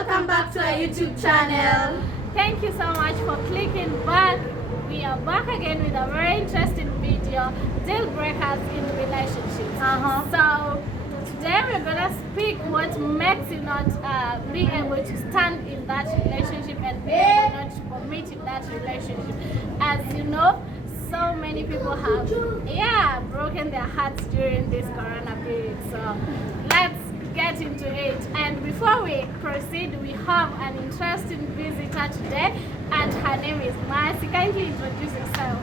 welcome back to our YouTube channel. Thank you so much for clicking back. We are back again with a very interesting video, deal breakers in relationships. So today we're gonna speak what makes you not be able to stand in that relationship and be able not to commit in that relationship. As you know, so many people have broken their hearts during this corona period. So let's get into it. And before we proceed, we have an interesting visitor today, and her name is Mercy. Kindly introduce yourself.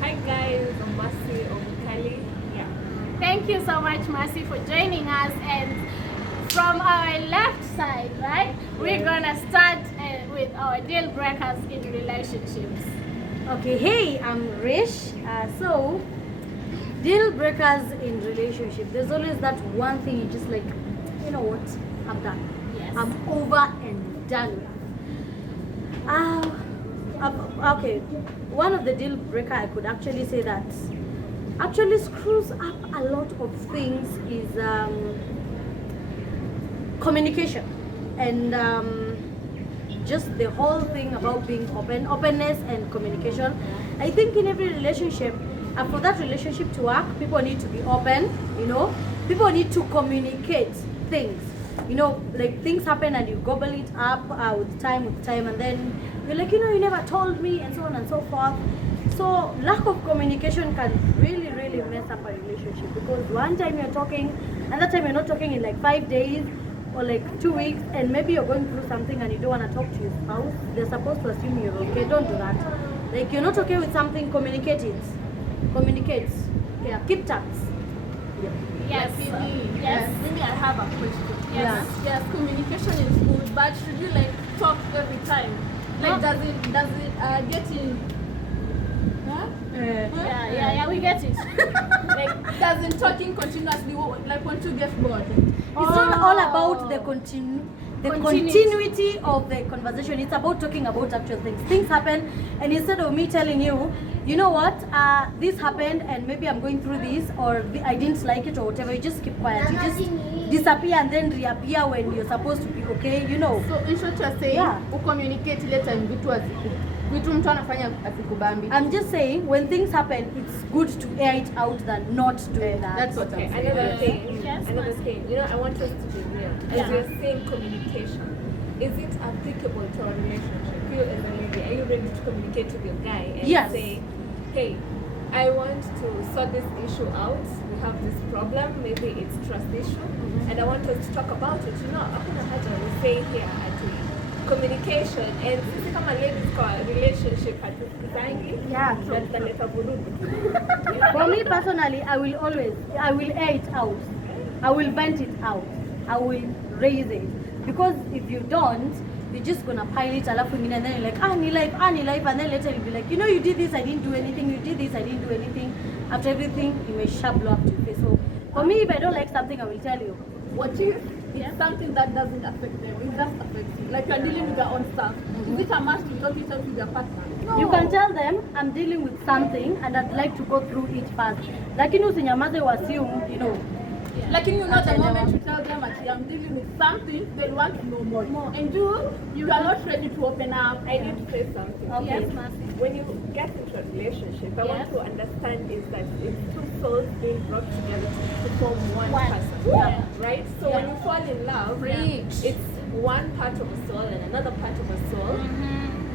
Hi guys, I'm Mercy Omukali. Thank you so much, Mercy, for joining us. And from our left side, right, we're gonna start with our deal breakers in relationships. Okay, hey, I'm Rysh. So, deal breakers in relationship. There's always that one thing you just like, you know what, I'm done. Yes. I'm over and done with. Okay, one of the deal breaker I could actually say that actually screws up a lot of things is communication and just the whole thing about being openness and communication. I think in every relationship, for that relationship to work, people need to be open, you know, people need to communicate things, you know, like things happen and you gobble it up with time, and then you're like, you know, you never told me, and so on and so forth. So lack of communication can really mess up a relationship, because one time you're talking, another time you're not talking in like 5 days or like 2 weeks, and maybe you're going through something and you don't want to talk to your spouse. They're supposed to assume you're okay. Don't do that. Like, you're not okay with something, communicate it. Communicate. Yeah, keep tabs. Yes. Maybe I have a question. Yes. Communication is good, but should you like talk every time? Like, does it get in? Huh? Yeah, we get it. Like, doesn't talking continuously, like, once you get bored? It's not all about the continuity of the conversation. It's about talking about actual things. Things happen, and instead of me telling you, you know what, this happened, and maybe I'm going through this, or I didn't like it, or whatever, you just keep quiet. You just disappear and then reappear when you're supposed to be okay, you know. So in short, you're saying, communicate later and I'm just saying, when things happen, it's good to air it out than not doing that. That's what I'm saying. Another thing. You know, I want us to be real. As you're saying communication, is it applicable to our relationship? You as a lady, are you ready to communicate with your guy and say, hey, I want to sort this issue out. We have this problem. Maybe it's trust issue, and I want us to talk about it. You know, hakuna haja we say here at communication, and sisi kama ladies kwa relationship hatusikizangi. Tutaleta vurugu. For me personally, I will air it out. I will vent it out. I will raise it. Because if you don't, you're just gonna pile it alafu ingine, and then you're like, ni life, and then later you'll be like, you know, you did this, I didn't do anything, you did this, I didn't do anything. After everything, you may sharp blow up to your face. So for me, if I don't like something, I will tell you. What if it's something that doesn't affect them? It just affects you. Like, you're dealing with your own stuff. Is it a must to talk it out with your partner? No. You can tell them, I'm dealing with something and I'd like to go through it first. Like, you know, usinyamaze assume, you know. Like, you know, the moment you tell them, actually, I'm dealing with something, they want to know more. And you are not ready to open up. I need to say something. Okay. Yes, Mercy. When you get into a relationship, I want to understand is that it's two souls being brought together to form one person. Yeah. Right? So when you fall in love, it's one part of a soul and another part of a soul.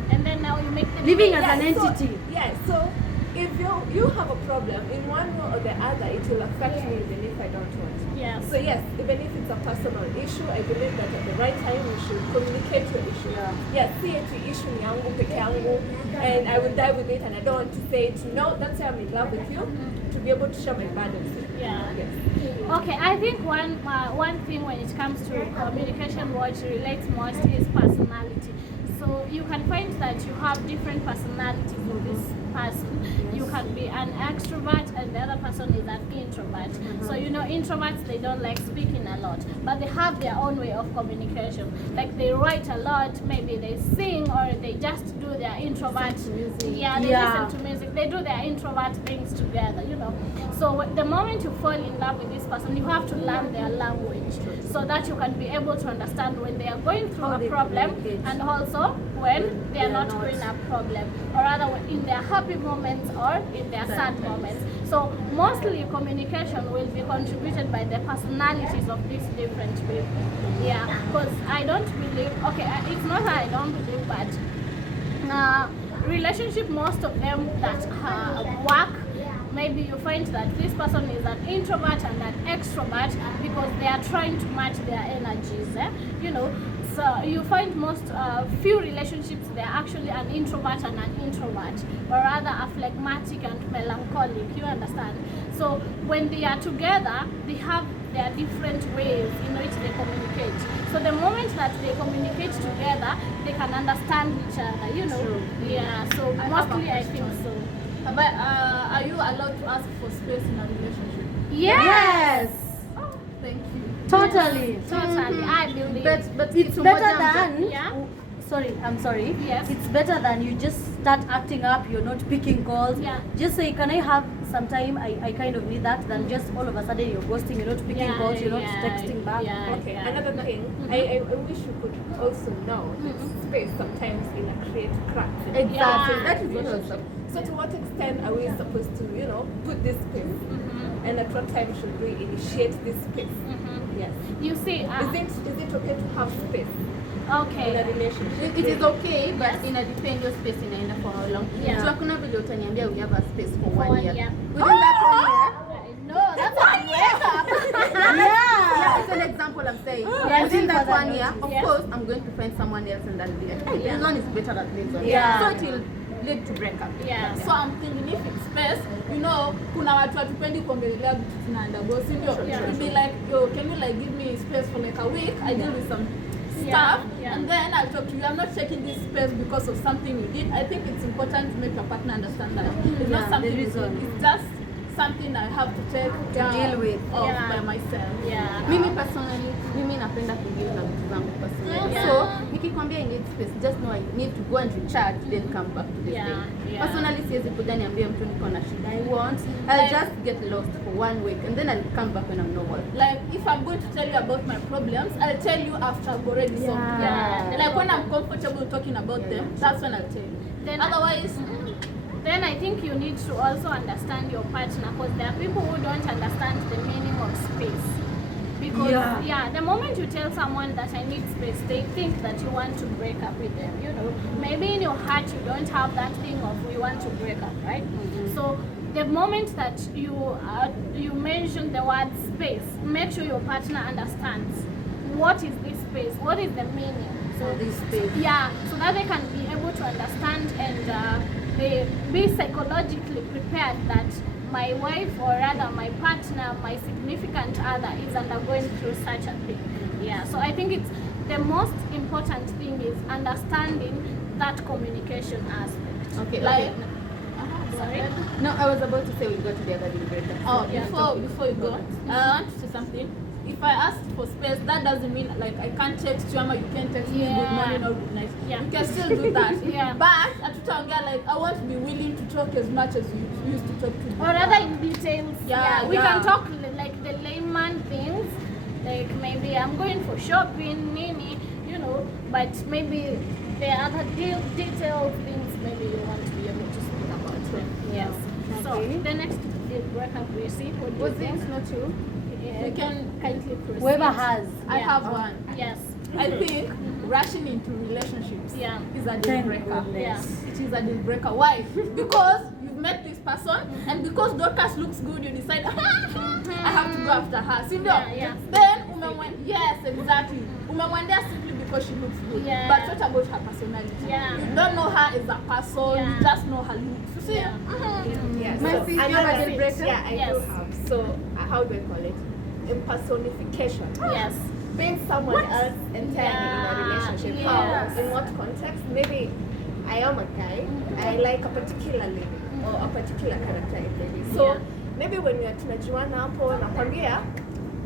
And then now you make them Living as an entity. So if you have a problem in one way or the other, it will affect me even if I don't want to. Yes. So yes, even if it's a personal issue, I believe that at the right time we should communicate your issue. Yes, see it issue ni yangu peke yangu, and I will die with it, and I don't want to say it. No, that's why I'm in love with you, to be able to share my burdens. Yes. Okay, I think one thing when it comes to communication, what relates most is personality. So you can find that you have different personalities with this person. You can be an extrovert and the other person is an introvert. So you know, introverts, they don't like speaking a lot, but they have their own way of communication. Like, they write a lot, maybe they sing, or they just do their introvert music. They listen to music. They do their introvert things together, you know. So the moment you fall in love with this person, you have to learn their language so that you can be able to understand when they are going through a problem and also when they are not going a problem, or rather in their happy moments or in their sad moments. So mostly communication will be contributed by the personalities of these different people. Yeah, because I don't believe, okay, it's not that I don't believe, but relationship, most of them that work, maybe you find that this person is an introvert and an extrovert because they are trying to match their energies, you know. So you find most few relationships, they're actually an introvert and an introvert, or rather a phlegmatic and melancholic, you understand. So when they are together, they have their different ways in which they communicate. So the moment that they communicate together, they can understand each other, you know. True. Yeah, so mostly I think so. But are you allowed to ask for space in a relationship? Yes. Oh, thank you. Totally. Totally, I believe. But It's better than Yeah. sorry, I'm sorry. Yes. It's better than you just start acting up, you're not picking calls. Yeah. Just say, can I have some time? I kind of need that, than just all of a sudden you're ghosting, you're not picking calls, you're not texting back. Yeah, Okay, yeah. another thing, I wish you could also know that space sometimes create cracks. Exactly. Yeah. That is what I was saying. So to what extent are we supposed to, put this space? And at what time should we initiate this space? Yes. You see, Is it okay to have space in a okay. relationship? It is okay, but in a depend your space inaenda for how long. Yeah. So hakuna vile utaniambia we have a space for 1 1 year. year. Within that 1 year, No, that's a breakup. yeah, it's an example I'm saying. Yeah, Within that for that 1 year, of Yeah. course, I'm going to find someone else and that'll be like, hey, this one is better than this one. Yeah. So it will lead to breakup. Yeah. So I'm thinking if it's space, kuna watu hatupendi kuongelea vitu tunaenda go, si ndio? Yeah. To be like, yo, can you like give me space for like a week? I deal with some Yeah, stuff, yeah. and then I'll talk to you. I'm not taking this space because of something you did. I think it's important to make your partner understand that it's Yeah, not something the you did. reason. It's just something I have to take care deal with. of Yeah. by myself. Yeah. Mimi personally, mimi napenda kudeal na vitu zangu personally. Yeah. So, nikikwambia I need space, just know I need to go and recharge, then come back to this Yeah, thing. yeah. Personally, siwezi kuja niambie mtu niko na shida. I want, I'll just get lost for 1 week and then I'll come back when I'm normal. Like if I'm going to tell you about my problems, I'll tell you after I've already solved them. Yeah. Like when I'm comfortable talking about them, that's when I'll tell you. Then Otherwise, then I think you need to also understand your partner, because there are people who don't understand the meaning of space. Because the moment you tell someone that I need space, they think that you want to break up with them. Maybe in your heart you don't have that thing of we want to break up, right? So the moment that you mention the word space, make sure your partner understands what is this space, what is the meaning. So This space. yeah, so that they can be able to understand and they be psychologically prepared that my wife, or rather my partner, my significant other is undergoing through such a thing. Yeah, so I think it's the most important thing is understanding that communication aspect. Okay, like, Sorry? No, I was about to say we go to the other deal breaker. oh, Yeah. before you go, I want to say something. If I ask for space, that doesn't mean like I can't text you, or you can't text me good morning or good night. Yeah. You can still do that. Yeah. But at Tutanga, like I want to be willing to talk as much as you used to talk to me. Or rather in details. Yeah, We yeah. can talk like the layman things, like maybe I'm going for shopping, Nini, but maybe the other detailed things maybe you want to be able to speak about them. Yes. So Okay. the next deal breaker, Gracie, what do you Was think? it not you? Yeah, We can kindly proceed. Whoever has. I Yeah. have one. Yes. I think rushing into relationships Yeah. is a deal Thank breaker. goodness. Yeah. It is a deal breaker. Why? Because you've met this person and because Dorcas looks good, you decide, I have to go after her. See, no? Yeah. Then, yes, exactly. Umemwendea simply because she looks good. Yeah. But what about her personality? Yeah. You don't know her as a person, Yeah. you just know her looks. You see? Yeah. Yes. Mercy, you have a deal breaker? Yeah, I Yes. do have. So, how do I call it? Impersonification. Yes. Being someone else entirely in a Yeah, relationship. yes. How? In what context? Maybe I am a guy. I like a particular lady or a particular character in lady. So Yeah. maybe when we are tunajuana hapo nakwambia,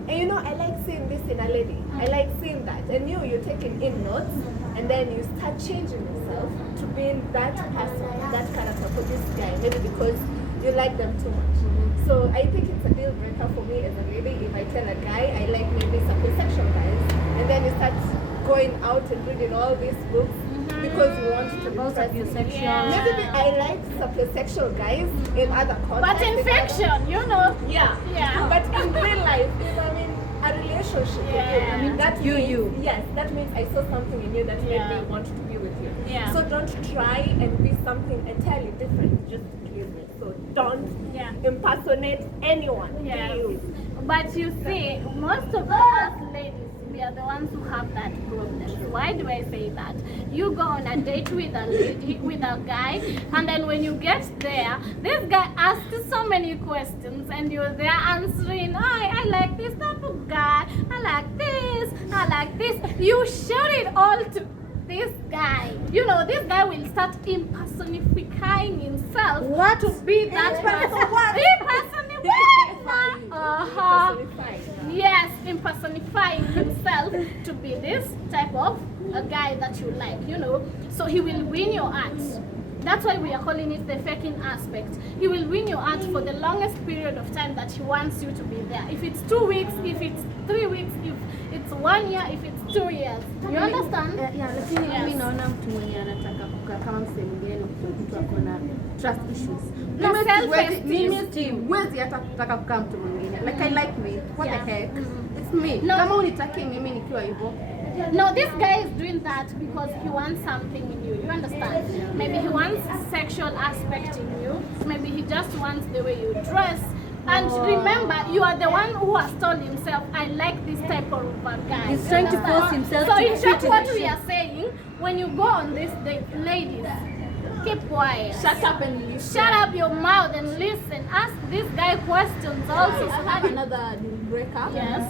and I like seeing this in a lady. I like seeing that. And you're taking in notes, and then you start changing yourself to being that person, that character for this guy. Maybe because you like them too much. So I think it's a deal breaker for me as a lady if I tell a guy I like maybe sapiosexual guys, and then he starts going out and reading all these books because he wants to About impress me. sapiosexual. Yeah. Maybe I like sapiosexual guys in other contexts. But in fiction, you know. Yeah. Yeah. But in real life, if I'm in a relationship Yeah. with you, I mean, that you, means, you. Yes, that means I saw something in you that made Yeah. me want to be with you. Yeah. So don't try and be something entirely different just to please me. So don't Yeah. impersonate anyone. Yes. Be you. But you see, most of us ladies, we are the ones who have that problem. Why do I say that? You go on a date with a lady, with a guy, and then when you get there, this guy asks so many questions, and you're there answering, I like this type of guy, I like this, I like this. You shout it all to this guy. You know, this guy will start impersonifying himself What? to be that person. What? Impersonifying. Uh-huh. Personifying. Yes, impersonifying himself to be this type of a guy that you like, you know. So he will win your heart. That's why we are calling it the faking aspect. He will win your heart for the longest period of time that he wants you to be there. If it's 2 weeks, if it's 3 weeks, if it's 1 year, if it's 2 years. You understand? Yeah, lakini Yes. mimi naona mtu mwenye anataka kukaa kama msee mwingine mtu ako na trust issues. Na Mimi self-esteem. mimi siwezi hata kutaka kukaa mtu mwingine. Like I like me. What Yeah. the heck? It's me. No. Kama unitaki mimi nikiwa hivyo. No, this guy is doing that because he wants something in you. You understand? Maybe he wants sexual aspect in you. Maybe he just wants the way you dress. And remember, you are the one who has told himself, I like this type of a guy. He's trying to force himself So to in short, fit in what the we shape. are saying, when you go on this date, ladies, keep quiet. Shut up and listen. Shut up your mouth and listen. Ask this guy questions also. I have another deal breaker. Yes.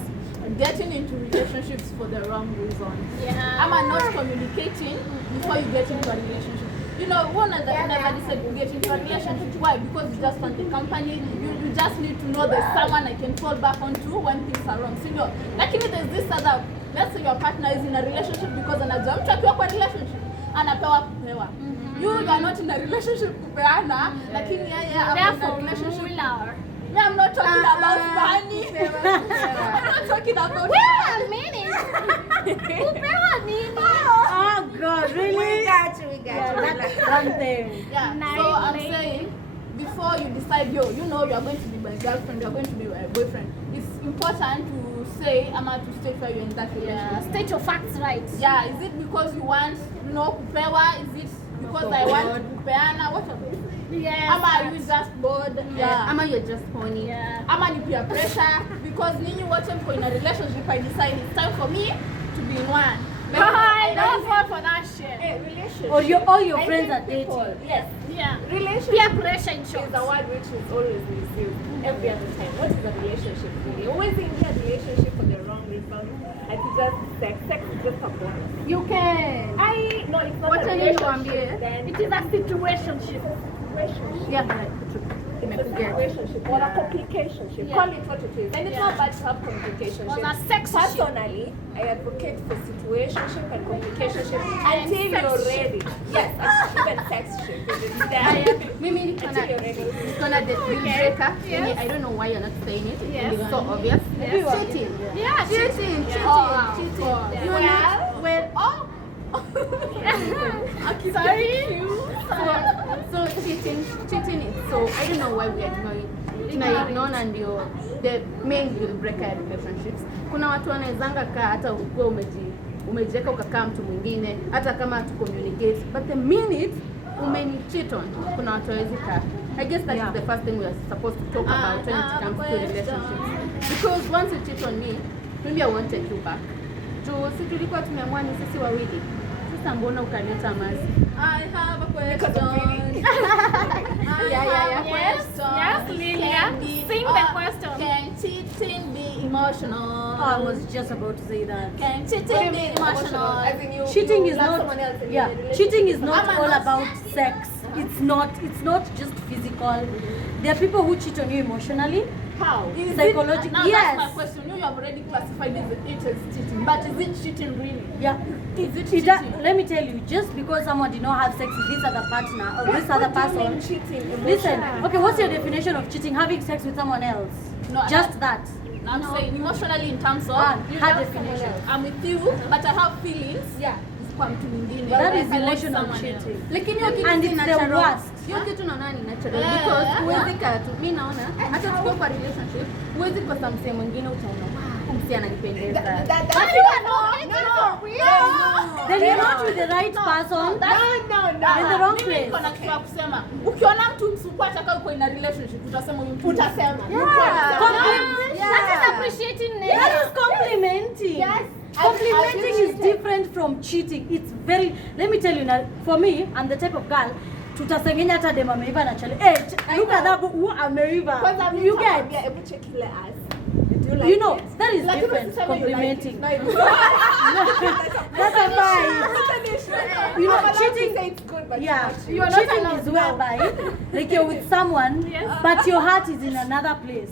Getting into relationships for the wrong reason. Yeah. Am I not communicating before you get into a relationship? You know, one of the never decided to get into a relationship. Why? Because you just want the company. You just need to know there's someone I can fall back onto when things are wrong. So you know, like if there's this other, let's say your partner is in a relationship because anajua mtu akiwa kwa relationship anapewa kupewa. You are not in a relationship kupeana, lakini yeye ako in a Therefore, relationship. ruler. Me, I'm not talking about money. I'm not talking about Wait a minute. Kupewa nini? Oh God, really? We got you. Yeah. That's one thing. Yeah, Nice so I'm lady. saying, before you decide, you know you're going to be my girlfriend, you're going to be my boyfriend, it's important to say, I'm going to stay for you in that Yeah. relationship. State your facts right. Yeah, is it because you want, kupewa? Is it because I want kupeana? What are they? Yes. Ama you just bored? Yeah. Ama you're just horny. Yeah. Ama ni peer pressure? Because ninyi wote mko in a relationship, I decide it's time for me to be in one. I don't fall for that shit. Relationship. Or all your I friends think are dating. people- Yes. Yeah. Relationship Peer pressure in short. is a word which is always misused every other time. What is a relationship really? Always in a relationship for the wrong reason. Like it's just sex. Sex is just a bonus. You can. No, it's not What a are you relationship. doing? Then It is a situationship. relationship. Yeah, It's a situationship or a complicationship. Yeah. Call it what it is. And it's Yeah. not bad to have complicationship. Or a sex ship. Personally, I advocate for situationship and complicationship until sex you're ship. ready. Yes, and even sex ship. Is there. Mimi niko na Until you're ready. the deal breaker. Yes. I don't know why you're not saying it. Yes. It's so obvious. Yes. Cheating. Yeah. Cheating. Yeah. Cheating. You Yeah. know, well, Sorry. so cheating is so, I don't know why we are ignoring. Tunaignore na ndio the main deal breaker ya relationships. Kuna watu wanaezanga kaa hata ukuwa umejiweka ukakaa mtu mwingine hata kama tu communicate, but the minute cheat on, kuna watu hawezi kaa. I guess that is the first thing we are supposed to talk about when it comes to relationships. Because once you cheat on me, maybe I won't take you back. Si tulikuwa tumeamua ni sisi wawili. Sasa mbona ukaneta mazi? I have a question. Yes. Yes, Lilia. Sing the question. Can cheating be emotional? I was just about to say that. Can cheating be emotional? As in you, Cheating you is love not, someone else and yeah, you're in a relationship. cheating is not I'm all not- about sex. It's not just physical. There are people who cheat on you emotionally. How? Psychological. Now Yes. that's my question. You have already classified it as cheating, but is it cheating really? Yeah. Is it It cheating? let me tell you, just because someone did not have sex with this other partner or this other What do you mean person. cheating? Listen, okay, what's your definition of cheating? Having sex with someone else? No, Just that. I'm saying emotionally in terms of Her love definition. someone else. I'm with you, but I have feelings. Yeah. Kwa mtu mwingine. That is I like emotional someone cheating. else. Lakini hiyo kitu And si it's the natural. worst. Hiyo kitu naona ni natural because huwezi kaa tu. Mimi naona hata tukiwa kwa relationship, huwezi kosa msee mwingine utaona, wow, huyu msee ananipendeza. Then you're not with the right person. In the wrong Mimi place. niko na kitu ya kusema. Ukiona mtu msukwa ataka uko in a relationship, utasema huyu mtu. Utasema. That is appreciating nature. That is complimenting. Yes. Complimenting is different from cheating. It's very, let me tell you now, for me, I'm the type of girl, tutasengenya hata dem ameiva na chale. Look at that, who ameiva. You get, Hebu check ile ass. you know, that is different, complimenting. That's a vibe. You know, cheating, yeah, cheating is whereby, like you're with someone, but your heart is in another place.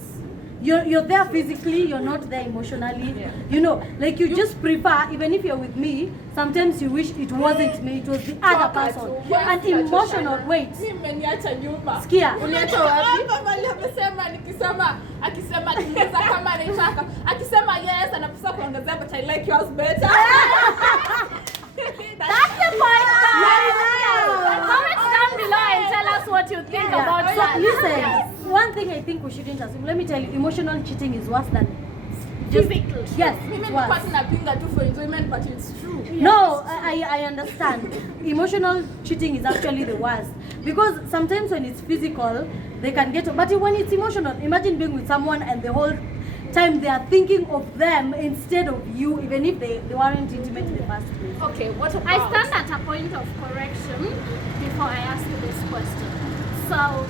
You're there physically, you're not there emotionally. You know, like you just prefer, even if you're with me, sometimes you wish it wasn't me, it was the other person. And emotional, wait. Mimi mmeniacha nyuma. Sikia. Uniacha wapi? Kama alivyosema nikisema akisema niuliza kama anataka. Akisema yes anapaswa kuongezea but I like yours better. That's the point. Comment down below and tell us what you think about So that. listen, one thing I think we shouldn't assume, let me tell you, emotional cheating is worse than Physical. yes, Mimi it's nilikuwa worse. tunapinga tu for enjoyment but it's true. No, I understand. Emotional cheating is actually the worst because sometimes when it's physical, they can get. But when it's emotional, imagine being with someone and the whole time they are thinking of them instead of you, even if they weren't intimate in the first place. Okay, what about? I stand at a point of correction before I ask this question. So,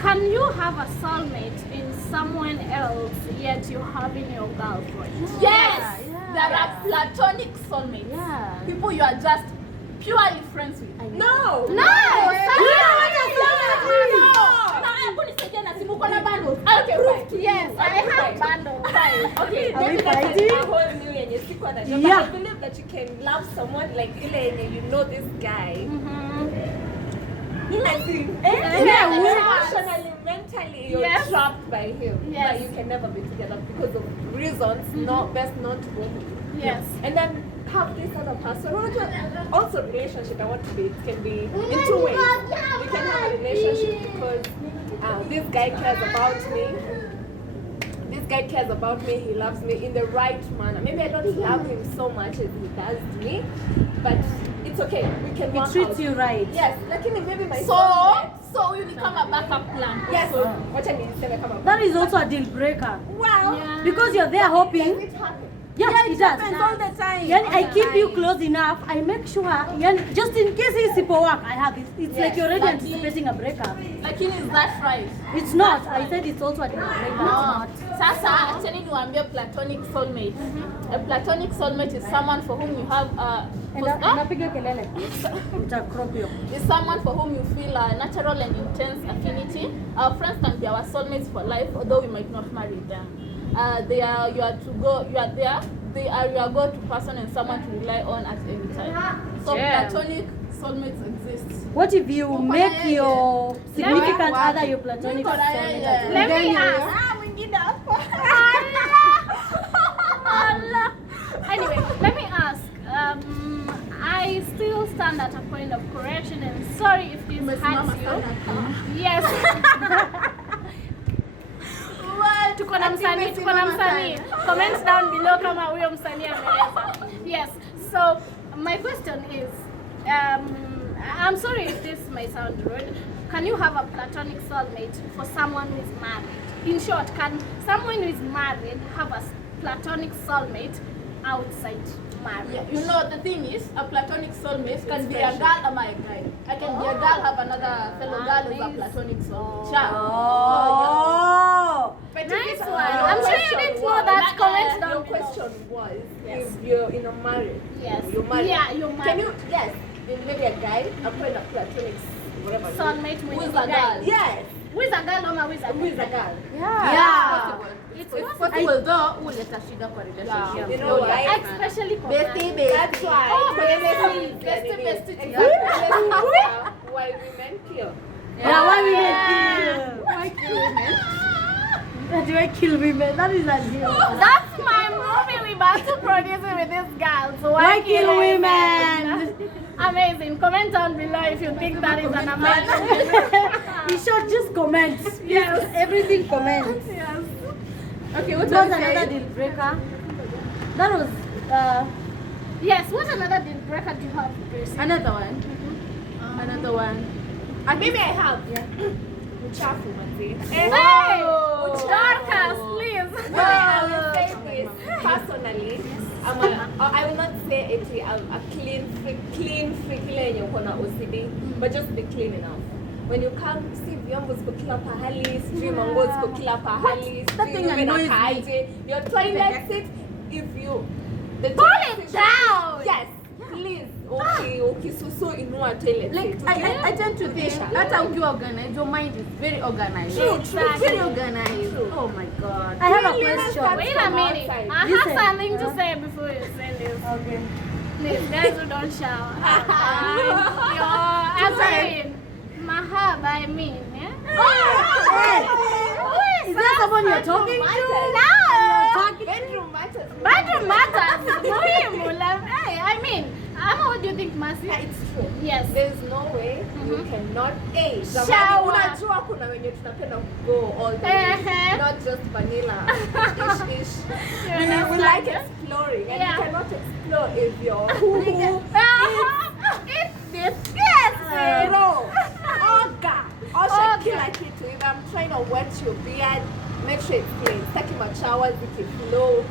can you have a soulmate in someone else yet you having your girlfriend? Yes. There are platonic soulmates. Yeah. People you are just purely friends with. No. No! Okay, right. Yes, I have bundles. Okay, Are maybe we that's fighting? a whole new yenye siku anajua. But Yeah. I believe that you can love someone like ile yenye you know this guy. Emotionally, mentally, you're Yes. trapped by him. Yes. But you can never be together because of reasons not best known to both of you. Yes. And then have this other person. Also, relationship. I want to be. It can be in two ways. We can have a relationship because this guy cares about me. This guy cares about me. He loves me in the right manner. Maybe I don't love him so much as he does to me, but it's okay. We can He work treats out. you right. Yes, lakini maybe my So you become a backup plan. yes. Wacha niseme kama That is also a deal breaker wow. because you're there hoping. It happens. Yeah, it does. all the time. Yani, I keep you close enough. I make sure, yani, just in case it's work, I have it. It's like you're already anticipating a breakup. Lakini is that right? It's not. I said it's also a deal breaker. It's not. Sasa acheni niwaambie platonic soulmate. A platonic soulmate is someone for whom you have Napiga kelele. Utakropi hiyo. is someone for whom you feel a natural and intense affinity. Our friends can be our soulmates for life, although we might not marry them. They are your go-to person and someone to rely on at any time. So platonic soulmates exist. What if you make your significant other your platonic soulmate? Let me ask. Anyway, let me ask. I still stand at a point of correction and sorry if this hurts you. Yes. Tuko na msanii. Comments down below kama huyo msanii ameweza. Yes. So my question is, I'm sorry if this may sound rude. Can you have a platonic soulmate for someone who is married? In short, can someone who is married have a platonic soulmate outside marriage? Yeah, you know the thing is, a platonic soulmate can be a girl or a guy. I can be a girl, have another fellow girl who's a platonic soulmate. Oh. Nice one. I'm sure you didn't know that. Comment down Your below. question was Yes. if you're in a marriage. Yes. You're married. Yeah, you're Can married. you? Yes. Maybe a guy. I'm calling a platonic. Whatever. Soulmate Who's with a girl? Yes. Who is a girl or who is a girl? Yeah. It's possible though, uleta shida kwa relationship. You know why? Especially Bestie. That's why. Oh, Bestie. Why women kill. Yeah, why women kill? Why kill women? Why do I kill women? That is a deal. That's my movie we about to produce it with these girls. Why kill women? Amazing. Comment down below if you think that is an amazing. You should just comment. Yes, everything comments. Yes. Okay, what That was was another deal breaker. That was Yes, what another deal breaker do you have, Gracie? another one? Another one. Maybe I have. Yeah. Uchafu, manzi. Hey! Dorcas, please. No, I will say this personally. I will not say it. I'm a clean freak lenye uko na OCD, but just be clean enough. When you come, see vyombo ziko kila pahali, stream mango ziko kila pahali, That thing annoys me. your toilet seat, if you Pull it down! Yes, please. Okay, so inua toilet Like seat. I tend to think hata ukiwa organized, your mind is very organized. True. Very organized. Oh my god. I have a Really, question. Wait a minute. I have Listen. something to say before you say this. Okay. Please, guys who don't shower. You're answering. Mahab, I mean, yeah? Hey, is that someone you're talking to? No! Bedroom matters. Bedroom matters. Muhimu. Hey, I mean, what do you think, Mercy? Yeah, it's true. Yes. There's no way you cannot Shower. Unajua kuna wenye tunapenda go all the way. Not just vanilla. Ish. We like exploring and you cannot explore if you're It's disgusting. bro. Osha kila kitu. If I'm trying to wet your beard, make sure it's clean. Taki mashowers, flow.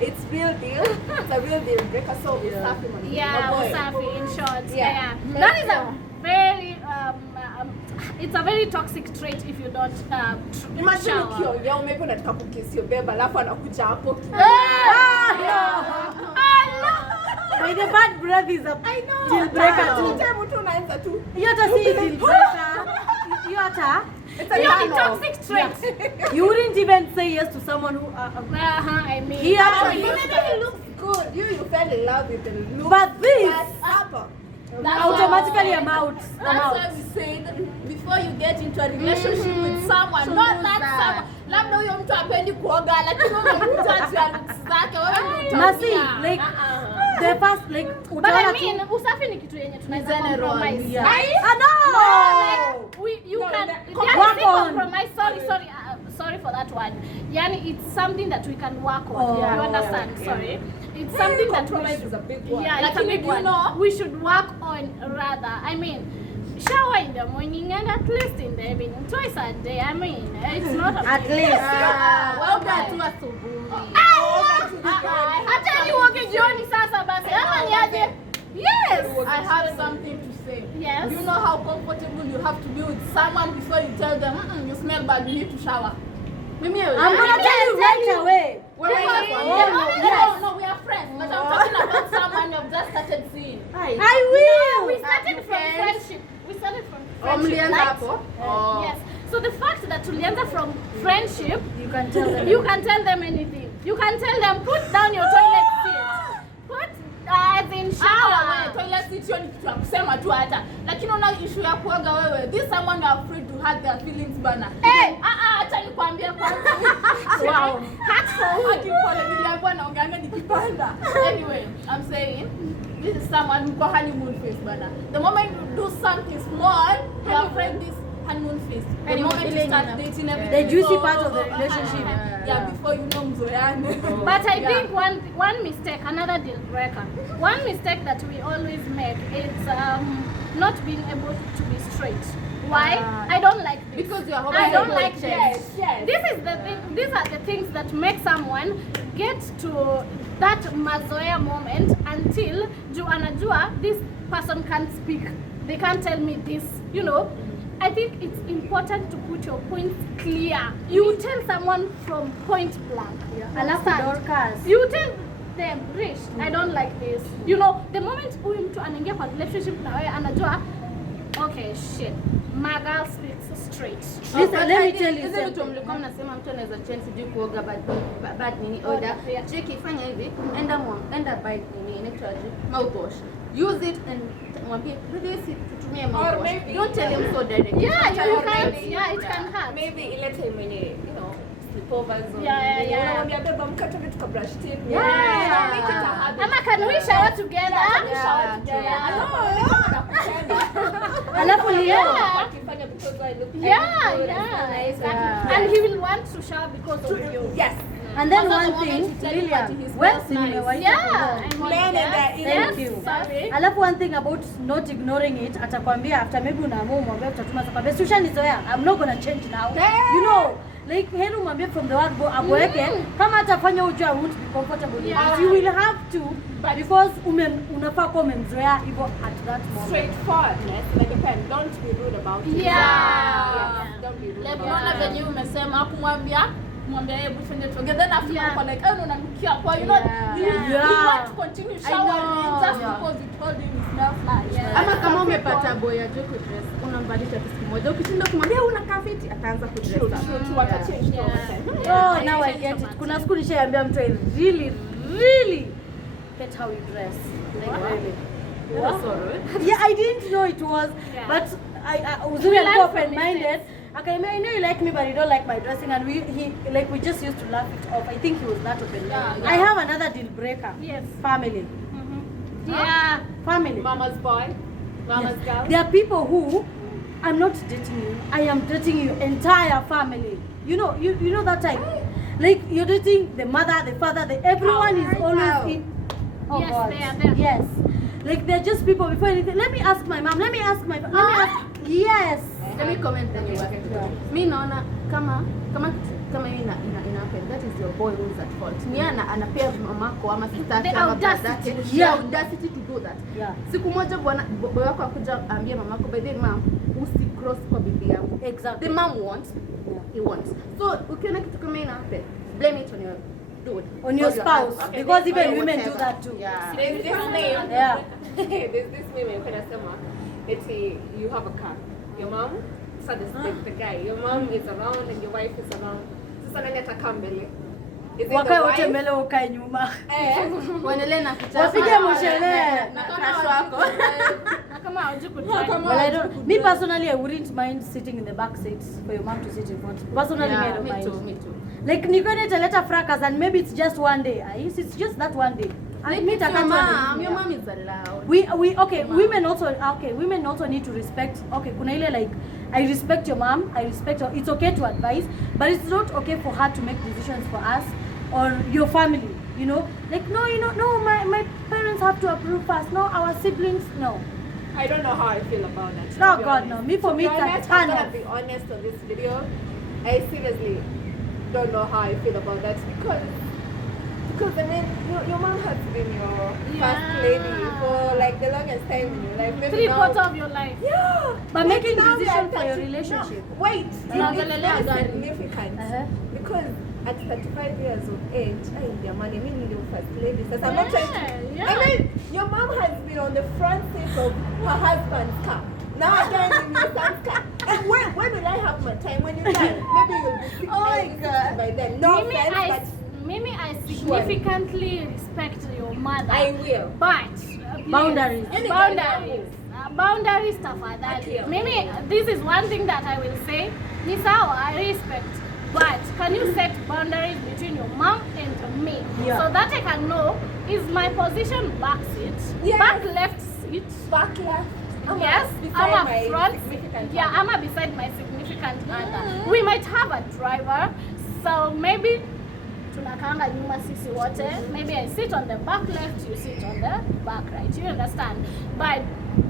It's real deal. It's a real deal breaker. So usafi man. Yeah, My boy. wasafi in short. Yeah. Yeah. That is a very it's a very toxic trait if you don't Imagine shower. ukiongea umeko unataka kukisi your babe alafu anakuja hapo. By the bad breath is a deal breaker too. Mtu unaanza tu. You hata see deal breaker. You hata. It's a You're the no. toxic trait. You wouldn't even say yes to someone who. I mean, He actually. Maybe he looks good. You fell in love with the look. But this Up. automatically I'm out. That's why we said before you get into a relationship with someone, not that someone. Labda huyo mtu apendi kuoga, lakini wewe unamjudge ya looks zake, wewe ndio Nasi, utaumia. like the first like but I mean, usafi ni kitu yenye tunaweza General, compromise. yeah. Right? No. You No, can work yani, on. compromise. Sorry for that word. Yani, it's something that we can work on. Oh, you understand? okay. Sorry. It's something that we Compromise should, is a big one. yeah, it's a Like, big you one. know- We should work on rather. I mean, shower in the morning and at least in the evening, twice a day. I mean, it's not a At big least. Woga tu asubuhi. Hata niwoge jioni sasa basi. Ama niaje? Yes. I have something to say. Yes. You know how comfortable you have to be with someone before you tell them, you smell bad, you need to shower. Mimi, I'm gonna tell you right away. No, we are friends, but I'm talking about someone you've just started seeing. I We will. started from friendship. We started from friendship. Mlianza right? hapo? Yes. So the fact that tulianza from friendship, You can tell them. you can tell them anything. You can tell them, put down your toilet seat. Put as in shower. Toilet seat hiyo ni kitu ya kusema tu hata. Lakini una issue ya kuoga wewe. This someone you are afraid to hurt their feelings bana. Hey! Acha nikwambie kwanza. Wow. Hurt for who? Akipole niliambiwa naongeanga nikipanda. Anyway, I'm saying this is someone who got honeymoon face bana. The moment you do something small, you are afraid this honeymoon face. The moment you start dating everything. The juicy part of the relationship. Yeah, before you know mzoeane. But I think one mistake, another deal breaker. One mistake that we always make is not being able to be straight. Why? I don't like this. Because you are I don't horrible. like this. Yes. This is the thing. These are the things that make someone get to that mazoea moment until juu anajua this person can't speak. They can't tell me this. You know. I think it's important to put your points clear. You tell someone from point blank. Alafu Dorcas. You tell them, Rysh, I don't like this. You know, the moment huyu mtu anaingia kwa relationship na wewe anajua Okay, shit. My girl speaks straight. Listen, let me tell you something. something. Mlikuwa mnasema mtu anaweza change sijui kuoga bad nini order. Cheki fanya hivi, enda buy nini inaitwaje? Mouthwash. Use it and mwambie please tutumie mouthwash. Don't tell him so direct. Yeah, it can hurt. Maybe ilete mwenye, you know, sleepovers or Yeah. Beba mkatoke tukabrush teeth. Ama can we shower together? Alafu Lilo. Akifanya because I look Exactly. And he will want to shower because of you. Yes. And then one thing, Lilian, well, thank you. Sorry. Alafu one thing about not ignoring it, atakwambia after maybe unaamua umwambie utatuma sababu ushanizoea, I'm not gonna change now. You know, like heri umwambie from the word go aboeke, kama atafanya ujua won't be comfortable. You will have to, because unafaa kuwa umemzoea hivyo at that moment. Straightforwardness, like a pen, don't be rude about it. Don't be rude. Unaona venye umesema kumwambia hebu twende together, then after uko like unanukia kwa you know you want to continue showering just because you told him it smells nice. Ama kama umepata boy ajue ku dress, unambadilisha tu siku moja, ukishinda kumwambia una kafiti ataanza ku dress up. Oh, now I get it. Kuna siku nishaambia mtu I really get how you dress. Like really. Yeah, I didn't know it was, but I was really open-minded. Okay, I know you like me, but you don't like my dressing, and we just used to laugh it off. I think he was that open. I have another deal breaker. Yes. Family. Yeah. Family. Mama's boy, mama's girl. There are people who, I'm not dating you, I am dating your entire family. You know that type. Like you're dating the mother, the father, everyone is always in. Oh Yes, God. they are there. Yes. Like they're just people before anything. Let me ask my mom. Yes. Let me comment then you work. Mimi naona kama hii ina happen, that is your boy who is at fault. Ni anapea mamako ama sister yake ama dadake the audacity to do that. Siku moja boy wako akuja ambie mamako, by the way mom, usi-cross kwa bibi yangu. Exactly. The mom wants, he wants. So ukiona kitu kama ina happen, blame it on your dude. On your spouse. Okay, because even women do that too. Yeah. There's this name. Yeah. There's this meme in Penasema. It's you have a car. Your mom, so the guy. Your mom is around and your wife is around. Sasa nani atakaa mbele? Is it the Wakae wote wife? mbele ukae nyuma. Waendelee na kichapa. Wapige mshele. Na crush wako. Kama hujui kudrive. Well, I don't. Me personally, I wouldn't mind sitting in the back seat for your mom to sit in front. Personally, I don't mind. Me too. Like Nikone teleta fracas and maybe it's just one day. It's just that one day. I meet a mom. Your mom is allowed. Women also need to respect. Okay, kuna ile like I respect your mom. I respect her. It's okay to advise, but it's not okay for her to make decisions for us or your family. You know, like no, my parents have to approve first. No, our siblings, no. I don't know how I feel about that. Oh God, no. For me, it's a I'm gonna be honest on this video. I seriously don't know how I feel about that because I mean your mom has been your first lady for like the longest time in your life. Maybe 3/4 of your life. Yeah. But making decisions for your relationship. No, wait. It's very significant because at 35 years of age, your money, meaning your first lady. So I'm not trying to. I mean, your mom has been on the front seat of her husband's car. Now again in your son's car. And when will I have my time? When you die, maybe you'll be 60 by then. No offense, Mimi, I significantly respect your mother. I will. But Boundaries. Boundaries tafadhali. Mimi, this is one thing that I will say. Ni sawa, I respect. But can you set boundaries between your mom and me? Yeah. So that I can know, is my position back seat, back left seat, back left. Yes, I'm a front. Yeah, I'm a beside my significant other. We might have a driver, so maybe tunakaanga nyuma sisi wote. Maybe I sit on the back left, you sit on the back right. You understand? But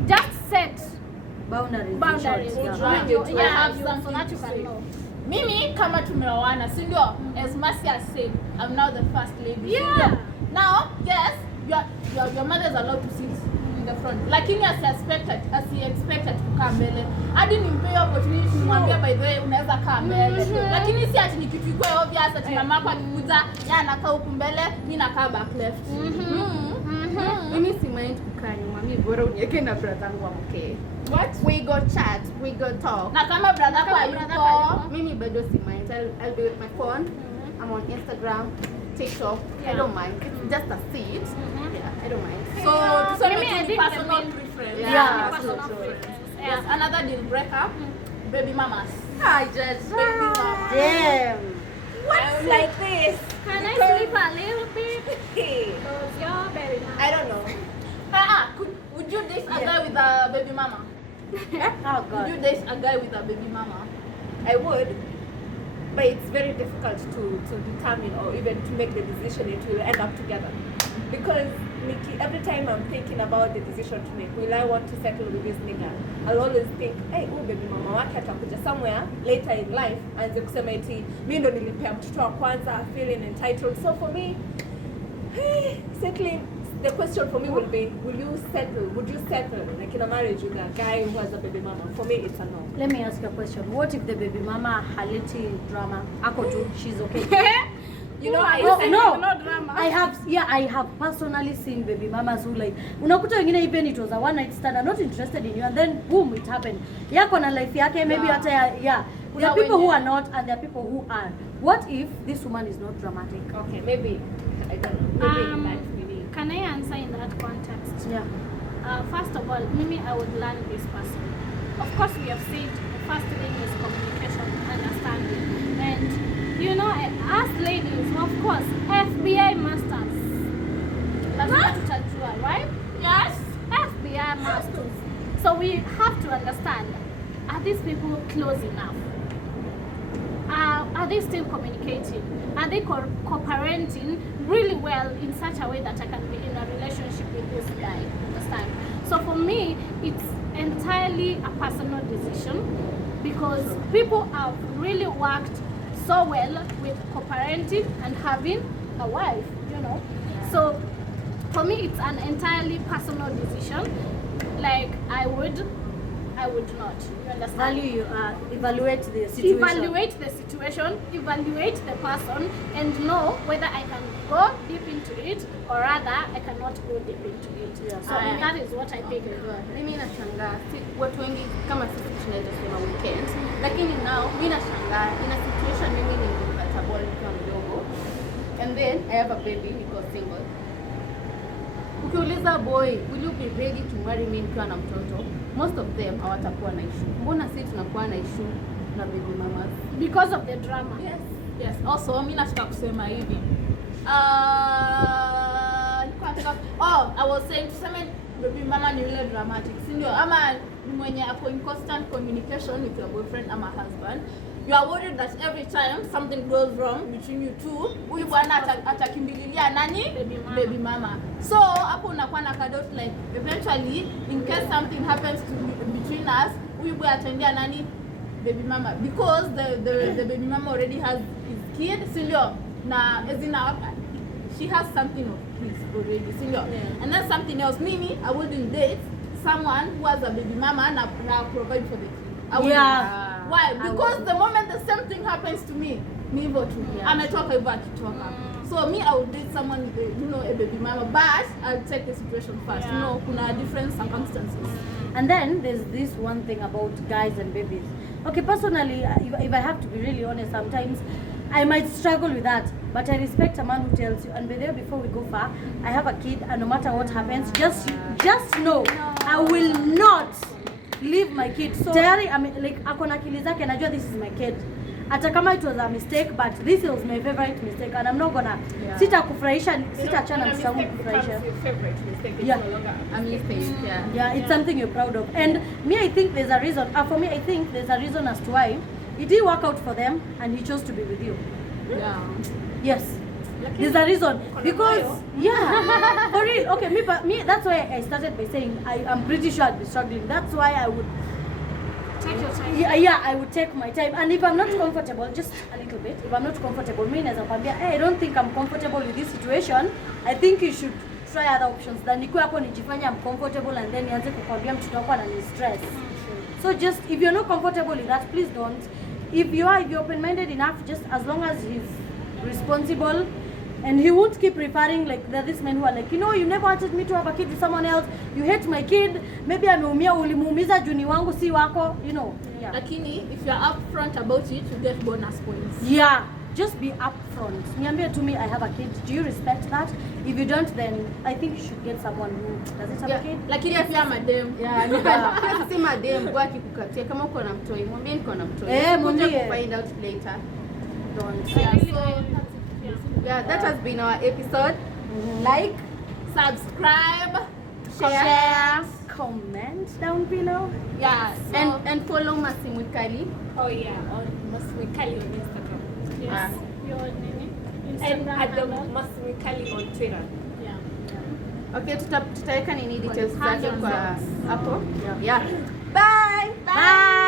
just set boundaries. Yeah, so that you can know. Mimi kama tumeoana, si ndio? As Mercy has said, I'm now the first lady. Yeah. Now, yes, your mother is allowed to sit in the front. Lakini as expected kukaa mbele. Hadi nimpe opportunity kumwambia by the way unaweza kaa mbele. Lakini si ati nikipigwa obvious ati mama akikuja, yeye anakaa huku mbele, mimi nakaa back left. Mimi si mind mind kukaa nyuma, mimi bora uniweke na brother wangu amke. What? We go chat, we go talk. Na kama brother kwa yuko, Mimi bado si mind. I'll be with my phone. I'm on Instagram, TikTok. I don't mind. It's just a seat. Yeah, I don't mind. so tuseme Mimi, I tu think personal the main- preference. Yeah, personal true. preference. Yes, Yeah. another deal breaker, baby mamas. I just Damn. I'm like this. Can I sleep a little bit? Because you're very nice. I don't know. Would you date a guy with a baby mama? Oh Would God. you date a guy with a baby mama? I would, but it's very difficult to determine or even to make the decision it will end up together. Because Nikki, every time I'm thinking about the decision to make, will I want to settle with this nigga? I'll always think, hey, baby mama wake atakuja somewhere later in life anze kusema eti mimi ndo nilimpea mtoto wa kwanza, feeling entitled. So for me, settling, the question for me will be, would you settle like in a marriage with a guy who has a baby mama? For me, it's a no. Let me ask you a question. What if the baby mama haleti drama? Ako tu, she's okay. You know, No, I have personally seen baby mamas who like unakuta wengine even it was a one night stand, I'm not interested in you, and then boom, it happened. Yako na life yake, maybe hata there are people who are not and there are people who are. What if this woman is not dramatic? okay, maybe I don't know. Maybe in life maybe. Can I answer in that context? Yeah. First of all, Mimi, I would learn this person. Of course, we have said the first thing is communication, understanding. And, you know, us ladies, of course, FBI masters. Lazima tutajua, right? Yes, FBI masters. So we have to understand, are these people close enough? Are they still communicating? Are they co-parenting really well in such a way that I can be in a relationship with this guy? Understand? So for me, it's entirely a personal decision because people have really worked so well with co-parenting and having a wife, you know. So for me, it's an entirely personal decision. Like I would not. You understand? Evaluate the situation. Evaluate the situation, evaluate the person, and know whether I can go deep into it or rather I cannot go deep into it. Yeah. So that is what I think. Mimi nashangaa watu wengi kama sisi tunaweza sema weekend, lakini now mimi nashangaa in a situation mimi nilipata ball nikiwa mdogo and then I have a baby because single. Ukiuliza boy, will you be ready to marry me nikiwa na mtoto? Most of them hawatakuwa na issue. Mbona sisi tunakuwa na issue na baby mamas? Because of the drama. Yes. Also, mimi nataka kusema hivi. I was saying tuseme baby mama ni yule dramatic, si ndio? Ama ni mwenye ako in constant communication with your boyfriend ama husband. You are worried that every time something goes wrong between you two, huyu bwana atakimbililia nani? Baby mama. So, hapo unakuwa na kadot like eventually in case something happens between us, huyu boy ataendea nani? Baby mama, because the baby mama already has his kid, si ndio? Na ezina she has something of his already, si ndio? And then something else, mimi I wouldn't date someone who has a baby mama na provide for the kid. I wouldn't. Why? Because the moment the same thing happens to me, ni hivyo tu. Ametoka hivyo akitoka. So me, I would date someone with, you know, a baby mama, but I'll take the situation first. You know, kuna different circumstances. And then there's this one thing about guys and babies. Okay, personally, if I have to be really honest, sometimes I might struggle with that. But I respect a man who tells you, and by the way, before we go far, I have a kid, and no matter what happens, just know, I will not leave my kid. So tayari, I mean, like, akona akili zake, najua this is my kid. Hata kama it was a mistake, but this was my favorite mistake, and I'm not gonna sitakufurahisha, sitachana mtoto wangu kufurahisha. Yeah, it's something you're proud of. And me, I think there's a reason. For me, I think there's a reason as to why it did work out for them, and he chose to be with you. Yeah. Yes. There's a reason. Because, yeah, for real. Okay, me, that's why I started by saying I'm pretty sure I'd be struggling. That's why I would Take your time. Yeah, I would take my time. And if I'm not comfortable, just a little bit. If I'm not comfortable, me as a kwambia, hey, I don't think I'm comfortable with this situation. I think you should try other options. Than nikuwe hapo nijifanya I'm comfortable and then nianze kukwambia mtoto wako anani stress. So just if you're not comfortable with that, please don't. If you're open-minded enough, just as long as he's responsible, And he won't keep referring, like there are these men who are like, you know, you never wanted me to have a kid with someone else, you hate my kid, maybe ameumia ulimuumiza juni wangu si wako, you know. Yeah. Lakini if you're upfront about it, you get bonus points. Yeah, just be upfront. Niambie to me, I have a kid. Do you respect that? If you don't, then I think you should get someone who doesn't have a kid. Lakini pia madem. Yeah, pia si madem kwa kikukatia kama uko na mtoi, mwambie niko na mtoi. Mwambie. Find out later. Don't. Yeah, Yeah, that has been our episode. Like, Subscribe, share, comment down below. yeah, so, and follow Masimwikali. Oh yeah, on Masmikali on Instagram. Yes. Your nini? And Instagram at the handle. Masmikali on Twitter. Yeah. Okay, tutaweka nini details zake Handles. kwa hapo. Yeah. Bye.